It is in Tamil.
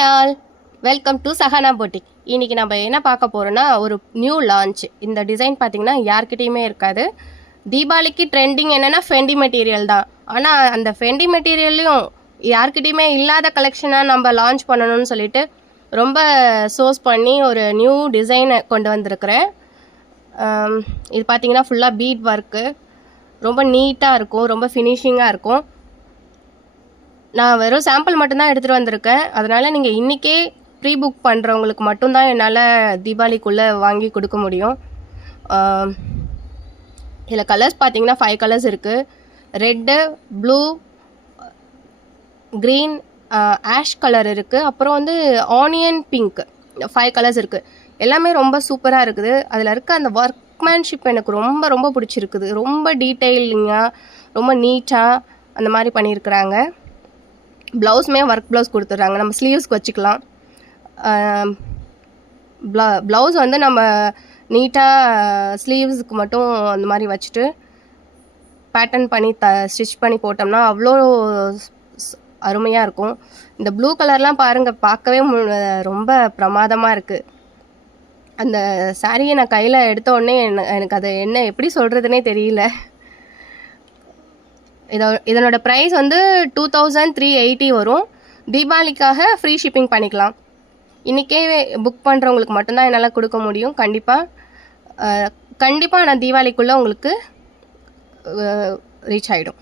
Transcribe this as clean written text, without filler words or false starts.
Hi all, welcome to Sahana boutique. இன்றைக்கி நம்ம என்ன பார்க்க போகிறோன்னா, ஒரு நியூ லான்ச். இந்த டிசைன் பார்த்திங்கன்னா யார்கிட்டையுமே இருக்காது. தீபாவளிக்கு ட்ரெண்டிங் என்னென்னா ஃபெண்டி மெட்டீரியல் தான். ஆனால் அந்த ஃபெண்டி மெட்டீரியல்லையும் யார்கிட்டையுமே இல்லாத கலெக்ஷனாக நம்ம லான்ச் பண்ணணும்னு சொல்லிட்டு ரொம்ப சோர்ஸ் பண்ணி ஒரு நியூ டிசைனை கொண்டு வந்திருக்கிறேன். இது பார்த்திங்கன்னா ஃபுல்லாக பீட் ஒர்க்கு, ரொம்ப நீட்டாக இருக்கும், ரொம்ப ஃபினிஷிங்காக இருக்கும். நான் வெறும் சாம்பிள் மட்டும்தான் எடுத்துகிட்டு வந்திருக்கேன். அதனால் நீங்கள் இன்றைக்கே ப்ரீ புக் பண்ணுறவங்களுக்கு மட்டும்தான் என்னால் தீபாவளிக்குள்ளே வாங்கி கொடுக்க முடியும். இதில் கலர்ஸ் பார்த்தீங்கன்னா 5 கலர்ஸ் இருக்குது. Red, blue, green, ash colour இருக்குது. அப்புறம் வந்து ஆனியன் பிங்க், 5 கலர்ஸ் இருக்குது. எல்லாமே ரொம்ப சூப்பராக இருக்குது. அதில் இருக்க அந்த ஒர்க்மேன்ஷிப் எனக்கு ரொம்ப ரொம்ப பிடிச்சிருக்குது. ரொம்ப டீட்டெயிலிங்காக, ரொம்ப நீட்டாக அந்த மாதிரி பண்ணியிருக்கிறாங்க. ப்ளவுஸுமே ஒர்க் ப்ளவுஸ் கொடுத்துட்றாங்க, நம்ம ஸ்லீவ்ஸ்க்கு வச்சுக்கலாம். ப்ளவுஸ் வந்து நம்ம நீட்டாக ஸ்லீவ்ஸுக்கு மட்டும் அந்த மாதிரி வச்சுட்டு பேட்டர்ன் பண்ணி ஸ்டிச் பண்ணி போட்டோம்னா அவ்வளோ அருமையாக இருக்கும். இந்த ப்ளூ கலர்லாம் பாருங்கள், பார்க்கவே ரொம்ப பிரமாதமாக இருக்குது. அந்த சாரியை நான் கையில் எடுத்த உடனே எனக்கு அது என்ன எப்படி சொல்கிறதுனே தெரியல. இதனோட ப்ரைஸ் வந்து 2380 வரும். தீபாவளிக்காக ஃப்ரீ ஷிப்பிங் பண்ணிக்கலாம். இன்றைக்கே புக் பண்ணுறவங்களுக்கு மட்டும்தான் என்னால் கொடுக்க முடியும். கண்டிப்பாக நான் தீபாவளிக்குள்ளே உங்களுக்கு ரீச் ஆகிடும்.